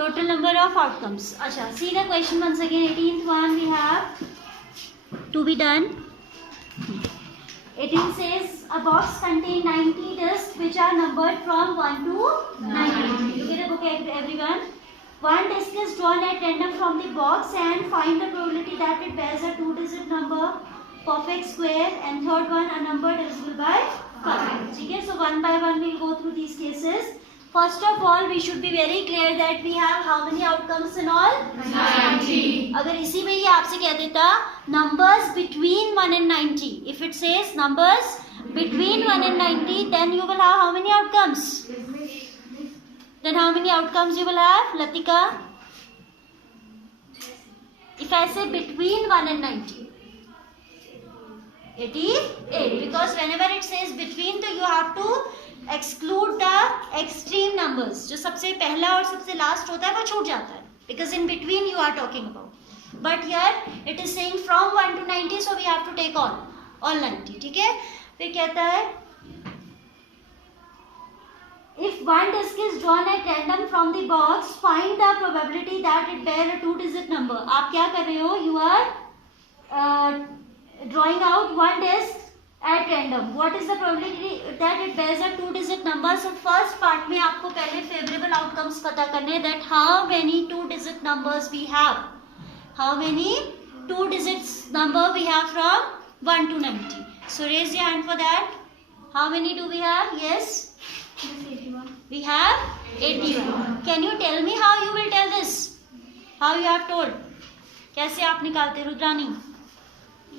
total number of outcomes. Acha, see the question once again. 18th one we have to be done. 18 says a box contains 90 discs which are numbered from 1 to 90. Look at the book, everyone. One disc is drawn at random from the box and find the probability that it bears a 2-digit number, perfect square, and third one a number divisible by 5. Okay, so one by one we'll go through these cases. First of all, we should be very clear that we have how many outcomes in all? 90. अगर इसी में ये आपसे कह देता numbers between 1 and 90. If it says numbers between 1 and 90, then you will have how many outcomes? Then how many outcomes you will have, Latika? If I say between 1 and 90, 88. Because whenever it says between, तो you have to exclude the extreme numbers. जो सबसे पहला और सबसे last होता है वो छूट जाता है. Because in between you are talking about. But here it is saying from 1 to 90, so we have to take all 90. ठीक है? फिर कहता है if one disc is drawn at random from the box, find the probability that it bear a 2-digit number. आप क्या कर रहे हो? You are drawing out one disc at random. What is the probability that it bears a 2-digit number? So first part में आपको पहले favorable outcomes पता करने, that how many 2-digit numbers we have. How many 2-digit number we have from 1 to 90. So raise your hand for that. How many do we have? Yes. We have 81. Can you tell me how you will tell this? How you have told? कैसे आप निकालते Rudrani?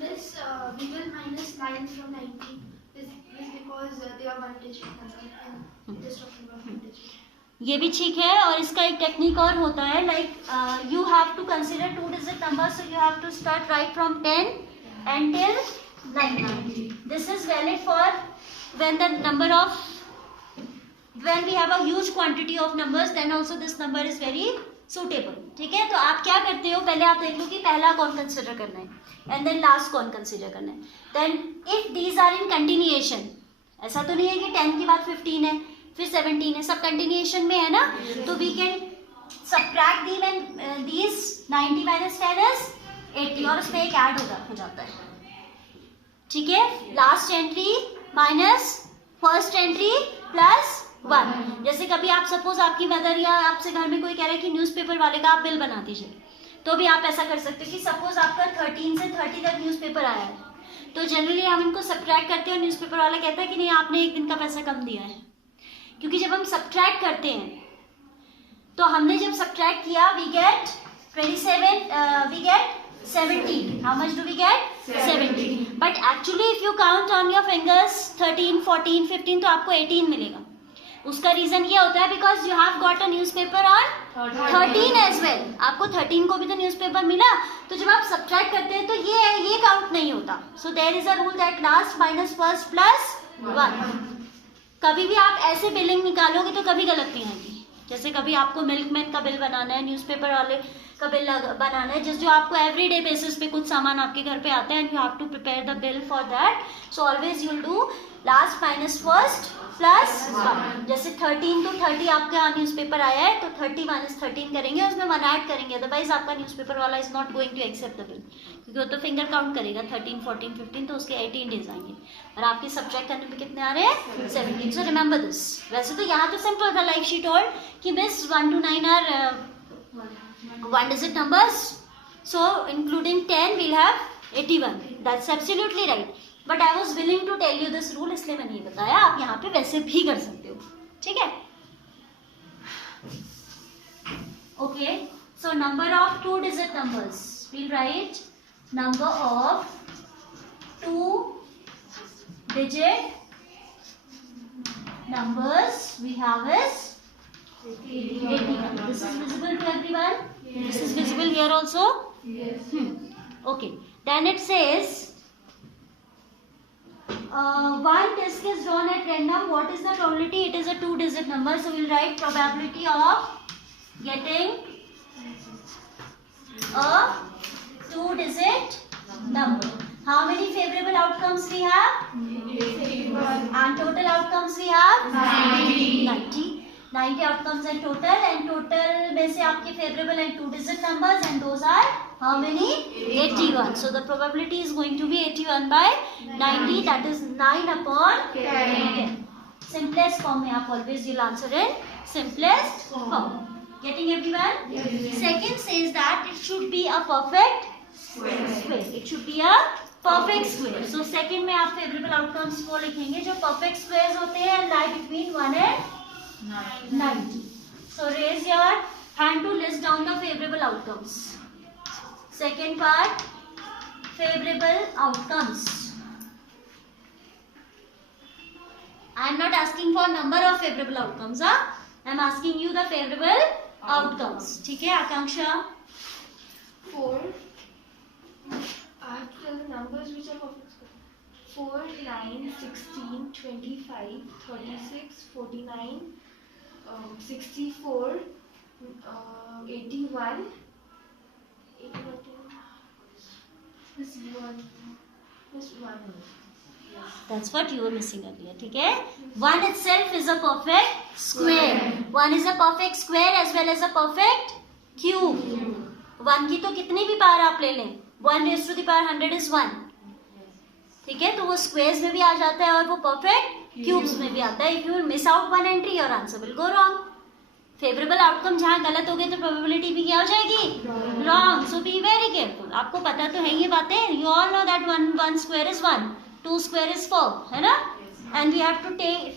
This we will minus 9 from 90. This because they are one digit and this talking about one digit. ये भी ठीक है और इसका एक टेक्निक और होता है like you have to consider 2-digit numbers, so you have to start right from 10 until 90. This is valid for when the number of when we have a huge quantity of numbers, then also this number is very suitable. ठीक है, तो आप क्या करते हो, पहले आप देख लो कि पहला कौन कंसिडर करना है and then last कौन कंसिडर करना है. Then if these are in continuation, ऐसा तो नहीं है कि 10 के बाद 15 है फिर 17 है, सब कंटिन्यूएशन में है ना, तो we can subtract them and these 90 minus 10 is 80 और उसमें एक ऐड हो जाता है. ठीक है, last entry minus first entry plus 1. जैसे कभी आप सपोज आपकी मदर या आपसे घर में कोई कह रहा है कि न्यूज़पेपर वाले का आप बिल बना दीजिए, तो भी आप ऐसा कर सकते हो कि सपोज आपका 13 से 30 तक न्यूज़पेपर आया है, तो जनरली हम इनको सब्ट्रैक्ट करते हैं और न्यूज़पेपर वाला कहता है कि नहीं आपने एक दिन का पैसा कम दिया है. क्योंकि जब हम सब्ट्रैक्ट करते हैं तो हमने जब सब्ट्रैक्ट किया we get 27, we get 17. How much do we get? 17. But actually if you count on your fingers 13, 14, 15 तो आपको 18 मिलेगा. उसका रीजन ये होता है because you have got a newspaper on 13 as well. आपको 13 को भी तो न्यूज़पेपर मिला, तो जब आप सब्ट्रैक्ट करते हैं तो ये काउंट नहीं होता. So there is a rule that last minus first plus 1. कभी भी आप ऐसे बिलिंग निकालोगे तो कभी गलत नहीं आएगी. जैसे कभी आपको मिल्कमैन का बिल बनाना है, न्यूज़पेपर वाले का बिल बनाना है, जो आपको एवरीडे बेसिस पे कुछ सामान आपके घर पे आता है and you have to prepare the bill for that. So always you will do last minus first plus 1. जैसे 13 to 30 आपका न्यूज़पेपर आया है तो 30 माइनस 13 करेंगे, उसमें 1 ऐड करेंगे, अदरवाइज आपका न्यूज़पेपर वाला is not going to accept the bill, क्योंकि वो तो फिंगर काउंट करेगा 13, 14, 15, तो उसके 18 डेज आएंगे और आपके सब्ट्रैक्ट करने में कितने आ रहे हैं 17. So remember this. वैसे तो यहाँ तो सिंपल था, लाइक शी टोल्ड कि miss 1 to 9 are 1-digit numbers, so including 10 we'll have 81. That's absolutely right. But I was willing to tell you this rule, इसलिए मैंने ये बताया. आप यहाँ पे वैसे भी कर सकते हो. ठीक है, okay. So number of 2-digit numbers, we'll write number of 2-digit numbers we have is 81. This is visible to everyone? Yes. This is visible here also? Yes. Okay. Then it says one disc is drawn at random. What is the probability? It is a 2-digit number. So we'll write probability of getting a 2-digit number. How many favorable outcomes we have? 81. And total outcomes we have? 90. 90 outcomes in total, and total में से आपके favorable and 2-digit numbers, and those are how many? 81. So the probability is going to be 81 by 90, that is 9 upon 10. Simplest form में आप always you'll answer in simplest form. Getting everyone? Yes. Second says that it should be a perfect square. It should be a perfect square. So second में आप favorable outcomes को लिखेंगे जो perfect squares होते हैं lie between 1 and 90. So raise your hand to list down the favorable outcomes. Second part, favorable outcomes. I am not asking for number of favorable outcomes. I am asking you the favorable outcomes. ठीक है आकांक्षा? 4. I have to tell the numbers which are perfect square. 4, 9, 16, 25, 36, 49, 64, 81. This one. That's what you were missing earlier. ठीक है? 1 itself is a perfect square. 1 is a perfect square as well as a perfect cube. 1 की तो कितनी भी power आप ले लें, 1 raised to the power 100 is 1. ठीक है, तो वो स्क्वेयर्स में भी आ जाता है और वो परफेक्ट क्यूब्स में भी आता है. If you miss out one entry your answer will go wrong. Favourable outcome जहाँ गलत हो गए तो प्रोबेबिलिटी भी क्या हो जाएगी? Wrong. So be very careful. आपको पता तो है ये बातें. You all know that 1 square is 1, 2 square is 4, है ना? And we have to take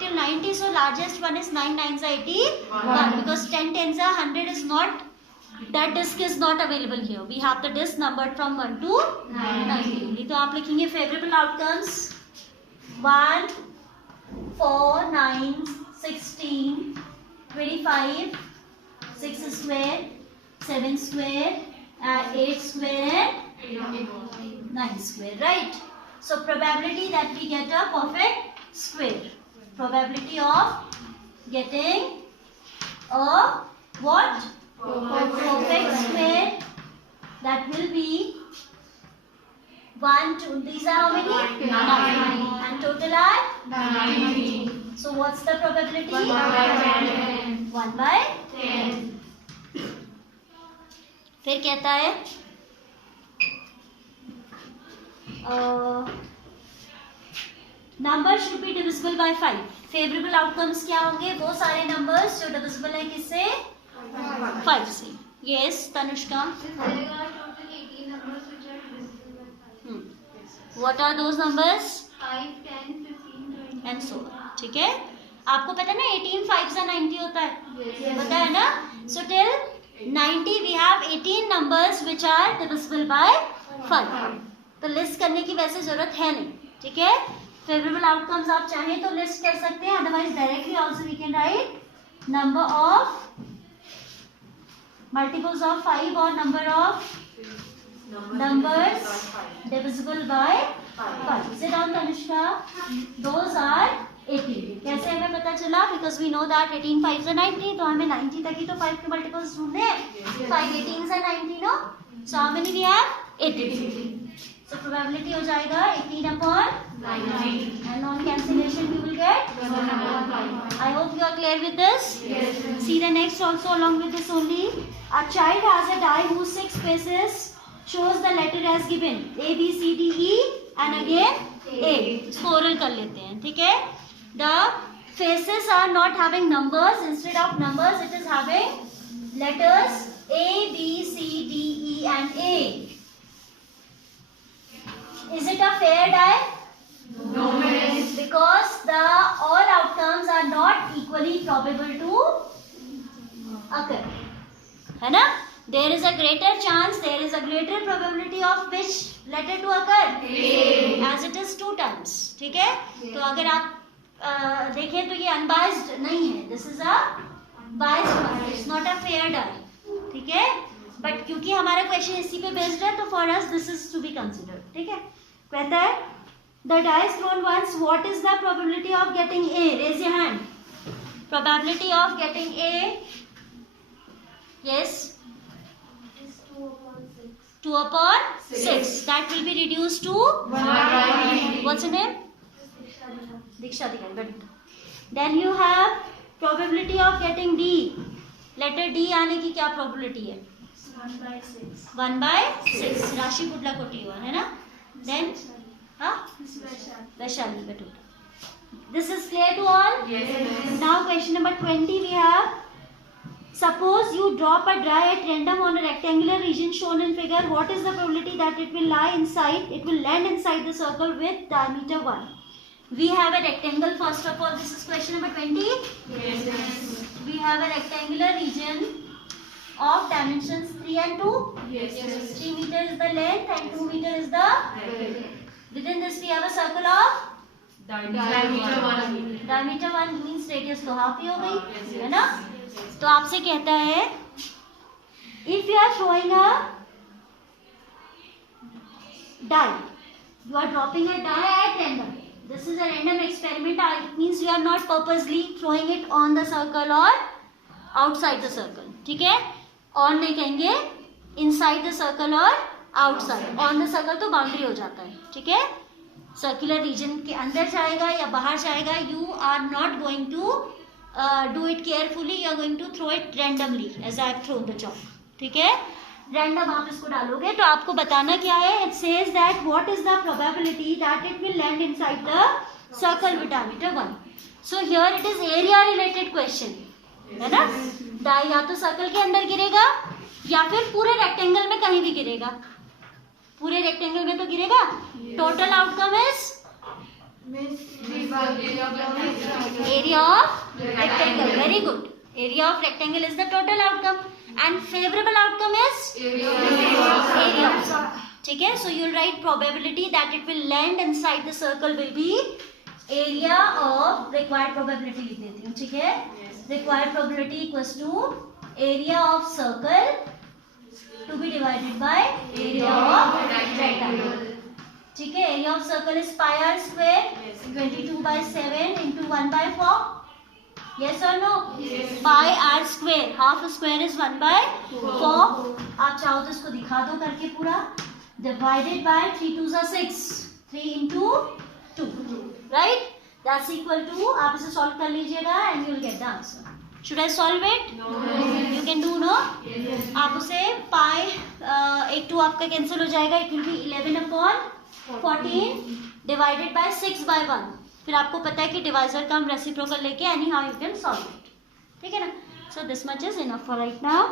till 90. So largest one is 9 9s are 81 because 10 10s are 100 is not. That disk is not available here. We have the disk numbered from 1 to 90. तो आप लिखेंगे favorable outcomes 1, 4, 9, 16, 25, 6 square, 7 square, 8 square, and 9 square. Right? So probability that we get a perfect square. Probability of getting a what? Perfect square. That will be 1, 2. These are how many? 9. And total are 90. So what's the probability? 1 by 10. फिर कहता है number should be divisible by 5. Favourable outcomes क्या होंगे? वो सारे numbers जो divisible है किससे? 5 से. Yes Tanushka. What are those numbers? 5, 10, 15, 20 and so. ठीक है, आपको पता है ना 18 5 से 90 होता है. पता है ना? So till 90 we have 18 numbers which are divisible by 5. तो लिस्ट करने की वैसे जरूरत है नहीं. ठीक है, फेवरेबल आउटकम्स आप चाहें तो लिस्ट कर सकते हैं. Otherwise directly also we can write number of multiples of 5 और number of numbers divisible by 5. Sit down Tanushka. Those are 18. कैसे हमें पता चला? Because we know that 18 5 से 90, तो हमें 90 तक ही तो 5 के मल्टीपल्स ढूंढने हैं. 5 18 से 90 no. So how many we have? 18. So probability हो जाएगा 18 upon 90. And on cancellation we will get 1. I hope you are clear with this. Yes. See the next also along with this only. A child has a die whose 6 faces shows the letter as given A B C D E and again A. इसको oral कर लेते हैं. ठीक है, the faces are not having numbers. Instead of numbers it is having letters A B C D E and A. Is it a fair die? No. Because the all outcomes are not equally probable to occur. है ना? There is a greater chance, there is a greater probability of which letter to occur? A. As it is 2 times. ठीक है? तो अगर आप देखें तो ये unbiased नहीं है. This is a biased one. It's not a fair die. ठीक है? But क्योंकि हमारा question इसी पे based है तो for us this is to be considered. ठीक है? कहता है the dice thrown once. What is the probability of getting A? Raise your hand. Probability of getting A. Yes. 2 upon 6. That will be reduced to 1. What's your name? Diksha. Very good. Then you have probability of getting D, letter D आने की क्या probability है? 1/6. 1/6. राशि कुठला कोटी हुआ है ना. देन हाँ वैशाली बटू. This is clear to all? Yes. Now question number 20 we have. Suppose you drop a die at random on a rectangular region shown in figure. What is the probability that it will land inside the circle with diameter 1? We have a rectangle first of all. This is question number 20. Yes. We have a rectangular region of dimensions 3 and 2. Yes. 3 meter is the length and 2 meter is the. Within this we have a circle of. Diameter 1. Diameter 1 means radius तो half ही हो गई है ना. तो आपसे कहता है if you are throwing a die, you are dropping a die at random. This is a random experiment. It means you are not purposely throwing it on the circle और आउटसाइड द सर्कल. ठीक है, on नहीं कहेंगे, inside the circle और outside. On the circle तो boundary हो जाता है. ठीक है, सर्कुलर रीजन के अंदर जाएगा या बाहर जाएगा. You are not going to do it carefully, you are going to throw it randomly as I have thrown the chalk. ठीक है, रैंडम आप इसको डालोगे तो आपको बताना क्या है. It says that what is the probability that it will land inside the circle with diameter 1. So here it is area related question है ना. डाई या तो सर्कल के अंदर गिरेगा या फिर पूरे रेक्टेंगल में कहीं भी गिरेगा. पूरे रेक्टेंगल में तो गिरेगा. Total outcome is area of rectangle. Very good. Area of rectangle is the total outcome and favorable outcome is area. ठीक है, so you will write probability that it will land inside the circle will be area of required probability लिख देती हूँ. ठीक है, required probability equals to area of circle to be divided by area of rectangle. ठीक है, area of circle is pi r square 22/7 into 1/4. Yes or no? Pi r square, half square is 1/4. आप चाहो तो इसको दिखा दो करके पूरा. Divided by 3 2 6, 3 into 2, right. That's equal to, आप इसे सॉल्व कर लीजिएगा and you will get the answer. Should I solve it? You can do no. आप उसे पाई 1 2 आपका कैंसिल हो जाएगा. It will be 11/14 divided by 6/1. फिर आपको पता है कि डिवाइजर का हम रेसिप्रोकल लेके any how you can solve it. ठीक है ना. So this much is enough for right now.